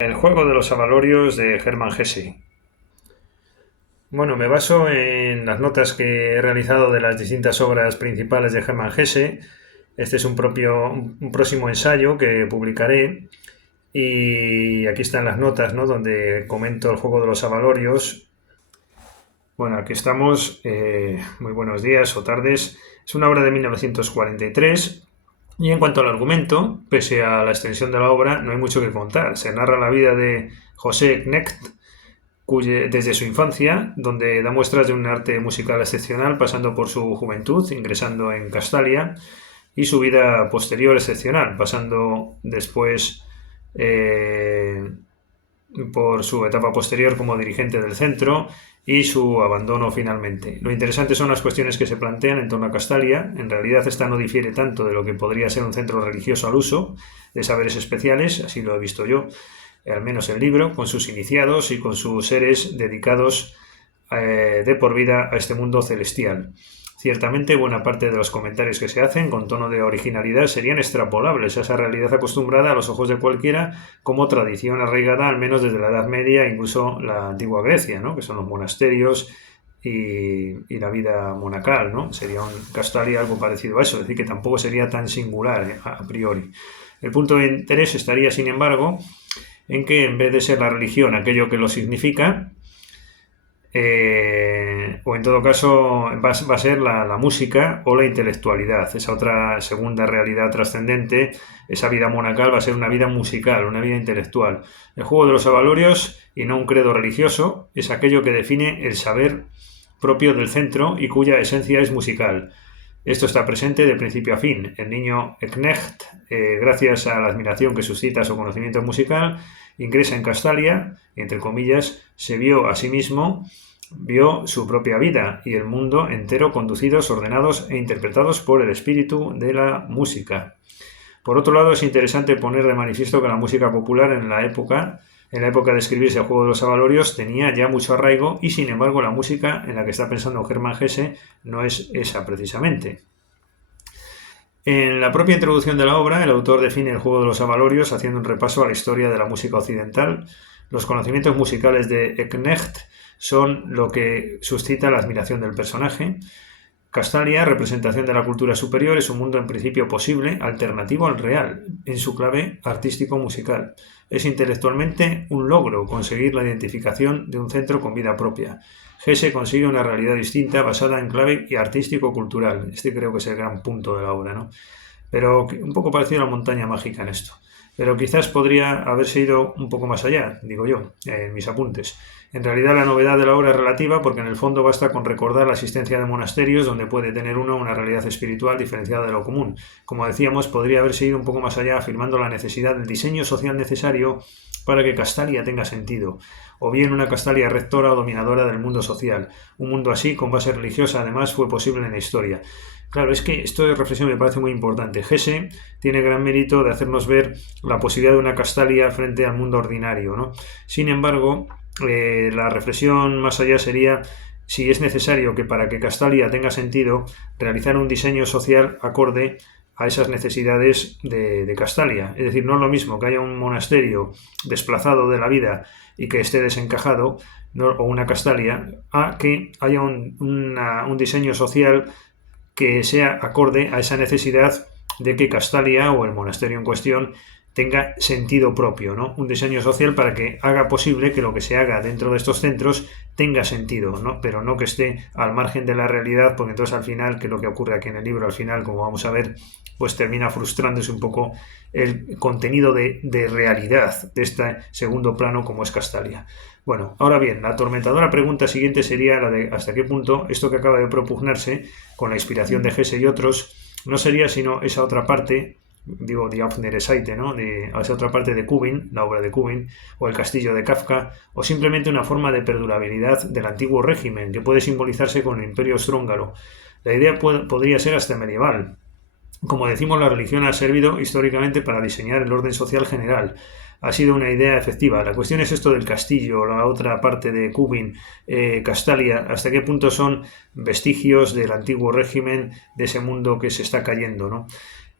El juego de los avalorios de Hermann Hesse. Bueno, me baso en las notas que he realizado de las distintas obras principales de Hermann Hesse. Este es un próximo ensayo que publicaré y aquí están las notas, ¿no? Donde comento el juego de los avalorios. Bueno, aquí estamos. Muy buenos días o tardes. Es una obra de 1943. Y en cuanto al argumento, pese a la extensión de la obra, no hay mucho que contar. Se narra la vida de José Knecht, desde su infancia, donde da muestras de un arte musical excepcional, pasando por su juventud, ingresando en Castalia, y su vida posterior excepcional, pasando después eh, por su etapa posterior como dirigente del centro y su abandono finalmente. Lo interesante son las cuestiones que se plantean en torno a Castalia. En realidad esta no difiere tanto de lo que podría ser un centro religioso al uso de saberes especiales, así lo he visto yo, al menos el libro, con sus iniciados y con sus seres dedicados de por vida a este mundo celestial. Ciertamente, buena parte de los comentarios que se hacen con tono de originalidad serían extrapolables a esa realidad acostumbrada a los ojos de cualquiera como tradición arraigada al menos desde la Edad Media e incluso la antigua Grecia, ¿no? Que son los monasterios y la vida monacal, ¿no? Sería un Castalia algo parecido a eso, es decir, que tampoco sería tan singular a priori. El punto de interés estaría, sin embargo, en que en vez de ser la religión aquello que lo significa, o en todo caso va a ser la música o la intelectualidad, esa otra segunda realidad trascendente, esa vida monacal va a ser una vida musical, una vida intelectual. El juego de los avalorios, y no un credo religioso, es aquello que define el saber propio del centro y cuya esencia es musical. Esto está presente de principio a fin. El niño Knecht, gracias a la admiración que suscita su conocimiento musical, ingresa en Castalia, entre comillas, se vio a sí mismo, vio su propia vida y el mundo entero conducidos, ordenados e interpretados por el espíritu de la música. Por otro lado, es interesante poner de manifiesto que la música popular en la época de escribirse el juego de los avalorios, tenía ya mucho arraigo y, sin embargo, la música en la que está pensando Hermann Hesse no es esa precisamente. En la propia introducción de la obra, el autor define el juego de los avalorios haciendo un repaso a la historia de la música occidental. Los conocimientos musicales de Knecht son lo que suscita la admiración del personaje. Castalia, representación de la cultura superior, es un mundo en principio posible, alternativo al real, en su clave artístico-musical. Es intelectualmente un logro conseguir la identificación de un centro con vida propia. Hesse consigue una realidad distinta basada en clave y artístico-cultural. Este creo que es el gran punto de la obra, ¿no? Pero un poco parecido a la montaña mágica en esto. Pero quizás podría haberse ido un poco más allá, digo yo, en mis apuntes. En realidad la novedad de la obra es relativa porque en el fondo basta con recordar la existencia de monasterios donde puede tener uno una realidad espiritual diferenciada de lo común. Como decíamos, podría haberse ido un poco más allá afirmando la necesidad del diseño social necesario para que Castalia tenga sentido, o bien una Castalia rectora o dominadora del mundo social. Un mundo así, con base religiosa, además, fue posible en la historia. Claro, es que esto de reflexión me parece muy importante. Hesse tiene gran mérito de hacernos ver la posibilidad de una Castalia frente al mundo ordinario, ¿no? Sin embargo, la reflexión más allá sería si es necesario que para que Castalia tenga sentido realizar un diseño social acorde a esas necesidades de Castalia. Es decir, no es lo mismo que haya un monasterio desplazado de la vida y que esté desencajado, ¿no? O una Castalia, a que haya un diseño social que sea acorde a esa necesidad de que Castalia o el monasterio en cuestión tenga sentido propio, ¿no? Un diseño social para que haga posible que lo que se haga dentro de estos centros tenga sentido, ¿no? Pero no que esté al margen de la realidad, porque entonces al final, que es lo que ocurre aquí en el libro, al final, como vamos a ver, pues termina frustrándose un poco el contenido de realidad de este segundo plano como es Castalia. Bueno, ahora bien, la atormentadora pregunta siguiente sería la de hasta qué punto esto que acaba de propugnarse con la inspiración de Hesse y otros no sería sino esa otra parte, digo, Die offenere Seite, ¿no? De esa otra parte de Kubin, la obra de Kubin, o el castillo de Kafka, o simplemente una forma de perdurabilidad del antiguo régimen que puede simbolizarse con el imperio austrohúngaro. La idea podría ser hasta medieval. Como decimos, la religión ha servido históricamente para diseñar el orden social general. Ha sido una idea efectiva. La cuestión es esto del castillo, la otra parte de Kubin, Castalia, hasta qué punto son vestigios del antiguo régimen, de ese mundo que se está cayendo, ¿no?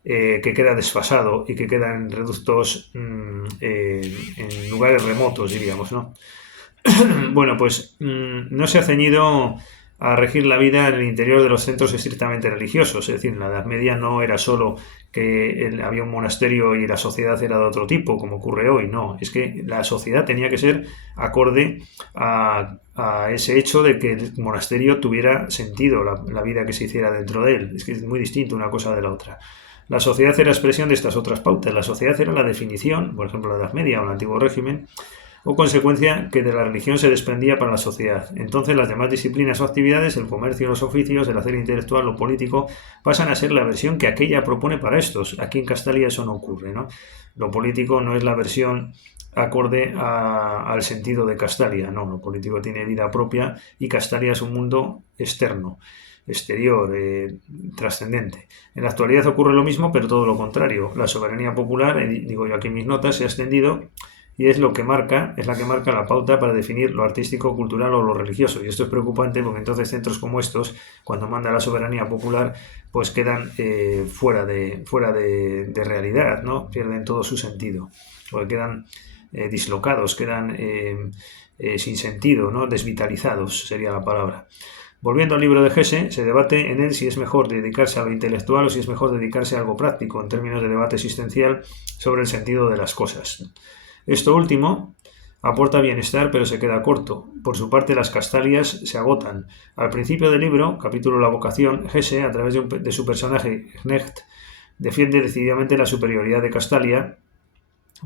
que queda desfasado y que queda en reductos, en lugares remotos, diríamos, ¿no? Bueno, pues no se ha ceñido a regir la vida en el interior de los centros estrictamente religiosos. Es decir, en la Edad Media no era solo que había un monasterio y la sociedad era de otro tipo, como ocurre hoy. No, es que la sociedad tenía que ser acorde a ese hecho de que el monasterio tuviera sentido, la vida que se hiciera dentro de él. Es que es muy distinto una cosa de la otra. La sociedad era expresión de estas otras pautas. La sociedad era la definición, por ejemplo, la Edad Media o el Antiguo Régimen, o consecuencia que de la religión se desprendía para la sociedad. Entonces las demás disciplinas o actividades, el comercio, los oficios, el hacer intelectual, lo político, pasan a ser la versión que aquella propone para estos. Aquí en Castalia eso no ocurre, ¿no? Lo político no es la versión acorde al sentido de Castalia, no, lo político tiene vida propia y Castalia es un mundo externo, exterior, trascendente. En la actualidad ocurre lo mismo, pero todo lo contrario. La soberanía popular, digo yo aquí en mis notas, se ha extendido y es la que marca la pauta para definir lo artístico, cultural o lo religioso. Y esto es preocupante porque entonces centros como estos, cuando manda la soberanía popular, pues quedan fuera de realidad, ¿no? Pierden todo su sentido, porque quedan dislocados, quedan sin sentido, ¿no? Desvitalizados sería la palabra. Volviendo al libro de Hesse, se debate en él si es mejor dedicarse a lo intelectual o si es mejor dedicarse a algo práctico, en términos de debate existencial sobre el sentido de las cosas. Esto último aporta bienestar, pero se queda corto. Por su parte, las Castalias se agotan. Al principio del libro, capítulo La vocación, Hesse, a través de su personaje Knecht, defiende decididamente la superioridad de Castalia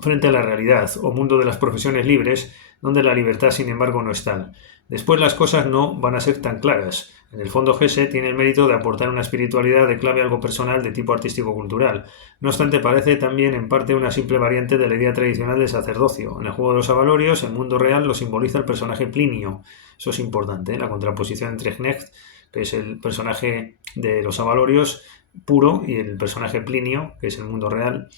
frente a la realidad o mundo de las profesiones libres, donde la libertad, sin embargo, no es tal. Después las cosas no van a ser tan claras. En el fondo, Hesse tiene el mérito de aportar una espiritualidad de clave algo personal de tipo artístico-cultural. No obstante, parece también en parte una simple variante de la idea tradicional del sacerdocio. En el juego de los avalorios, el mundo real lo simboliza el personaje Plinio. Eso es importante, ¿eh? La contraposición entre Knecht, que es el personaje de los avalorios puro, y el personaje Plinio, que es el mundo real.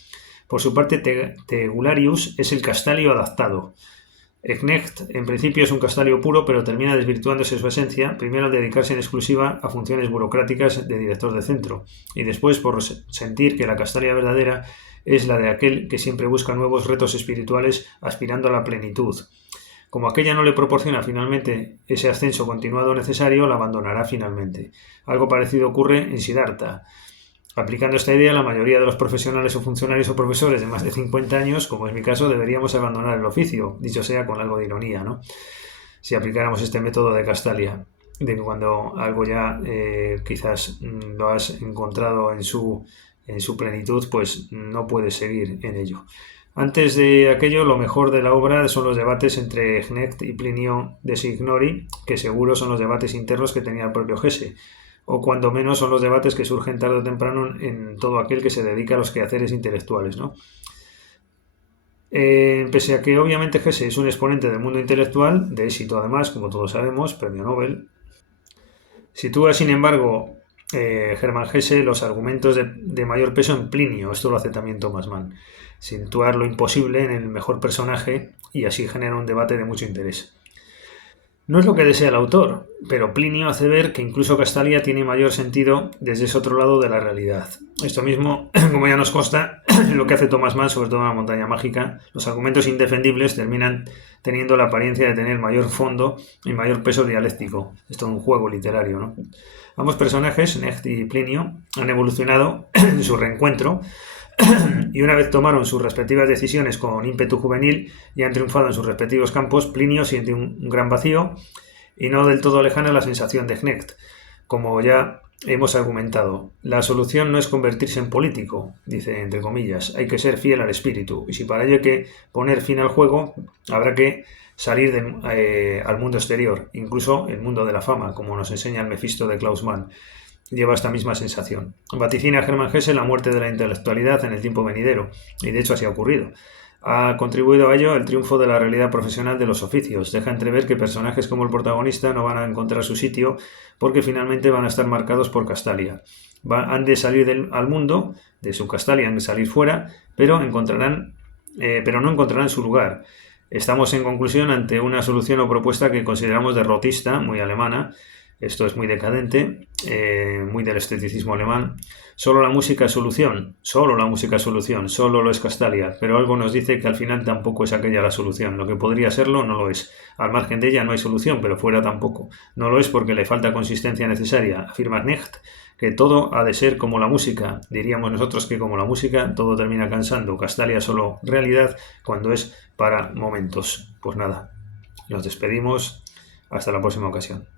Por su parte, Tegularius es el Castalio adaptado. Knecht, en principio, es un Castalio puro, pero termina desvirtuándose su esencia, primero al dedicarse en exclusiva a funciones burocráticas de director de centro, y después por sentir que la Castalia verdadera es la de aquel que siempre busca nuevos retos espirituales aspirando a la plenitud. Como aquella no le proporciona finalmente ese ascenso continuado necesario, la abandonará finalmente. Algo parecido ocurre en Siddhartha. Aplicando esta idea, la mayoría de los profesionales o funcionarios o profesores de más de 50 años, como es mi caso, deberíamos abandonar el oficio, dicho sea con algo de ironía, ¿no? Si aplicáramos este método de Castalia, de que cuando algo ya quizás lo has encontrado en su plenitud, pues no puedes seguir en ello. Antes de aquello, lo mejor de la obra son los debates entre Knecht y Plinio de Signori, que seguro son los debates internos que tenía el propio Hesse, o cuando menos son los debates que surgen tarde o temprano en todo aquel que se dedica a los quehaceres intelectuales, ¿no? Pese a que obviamente Hesse es un exponente del mundo intelectual, de éxito además, como todos sabemos, premio Nobel, sitúa sin embargo Hermann Hesse los argumentos de mayor peso en Plinio. Esto lo hace también Thomas Mann, situar lo imposible en el mejor personaje y así genera un debate de mucho interés. No es lo que desea el autor, pero Plinio hace ver que incluso Castalia tiene mayor sentido desde ese otro lado de la realidad. Esto mismo, como ya nos consta, lo que hace Thomas Mann, sobre todo en La montaña mágica, los argumentos indefendibles terminan teniendo la apariencia de tener mayor fondo y mayor peso dialéctico. Esto es un juego literario, ¿no? Ambos personajes, Knecht y Plinio, han evolucionado en su reencuentro y una vez tomaron sus respectivas decisiones con ímpetu juvenil y han triunfado en sus respectivos campos, Plinio siente un gran vacío y no del todo lejana la sensación de Knecht. Como ya hemos argumentado, la solución no es convertirse en político, dice entre comillas, hay que ser fiel al espíritu, y si para ello hay que poner fin al juego, habrá que salir al mundo exterior, incluso el mundo de la fama, como nos enseña el Mefisto de Klaus Mann. Lleva esta misma sensación. Vaticina Hermann Hesse la muerte de la intelectualidad en el tiempo venidero, y de hecho así ha ocurrido. Ha contribuido a ello el triunfo de la realidad profesional de los oficios. Deja entrever que personajes como el protagonista no van a encontrar su sitio porque finalmente van a estar marcados por Castalia. Han de salir al mundo, de su Castalia han de salir fuera, pero no encontrarán su lugar. Estamos en conclusión ante una solución o propuesta que consideramos derrotista, muy alemana, Esto es muy decadente, muy del esteticismo alemán. Solo la música es solución, solo la música es solución, solo lo es Castalia, pero algo nos dice que al final tampoco es aquella la solución. Lo que podría serlo no lo es. Al margen de ella no hay solución, pero fuera tampoco. No lo es porque le falta consistencia necesaria. Afirma Knecht que todo ha de ser como la música. Diríamos nosotros que como la música todo termina cansando. Castalia es solo realidad cuando es para momentos. Pues nada, nos despedimos. Hasta la próxima ocasión.